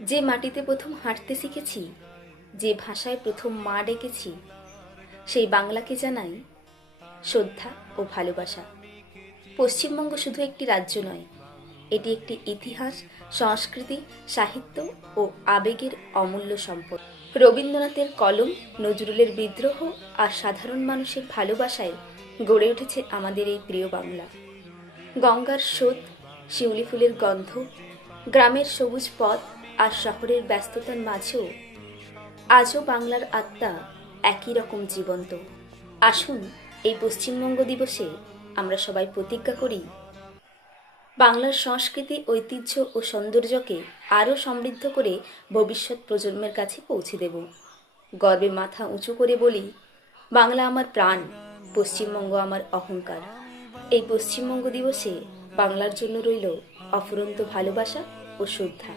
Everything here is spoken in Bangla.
যে মাটিতে প্রথম হাঁটতে শিখেছি, যে ভাষায় প্রথম মা ডেকেছি, সেই বাংলাকে জানাই শ্রদ্ধা ও ভালোবাসা। পশ্চিমবঙ্গ শুধু একটি রাজ্য নয়, এটি একটি ইতিহাস, সংস্কৃতি, সাহিত্য ও আবেগের অমূল্য সম্পদ। রবীন্দ্রনাথের কলম, নজরুলের বিদ্রোহ আর সাধারণ মানুষের ভালোবাসায় গড়ে উঠেছে আমাদের এই প্রিয় বাংলা। গঙ্গার স্রোত, শিউলি ফুলের গন্ধ, গ্রামের সবুজ পথ আর শহরের ব্যস্ততার মাঝেও আজও বাংলার আত্মা একই রকম জীবন্ত। আসুন এই পশ্চিমবঙ্গ দিবসে আমরা সবাই প্রতিজ্ঞা করি, বাংলার সংস্কৃতি, ঐতিহ্য ও সৌন্দর্যকে আরও সমৃদ্ধ করে ভবিষ্যৎ প্রজন্মের কাছে পৌঁছে দেব। গর্বে মাথা উঁচু করে বলি, বাংলা আমার প্রাণ, পশ্চিমবঙ্গ আমার অহংকার। এই পশ্চিমবঙ্গ দিবসে বাংলার জন্য রইল অফুরন্ত ভালোবাসা ও শ্রদ্ধা।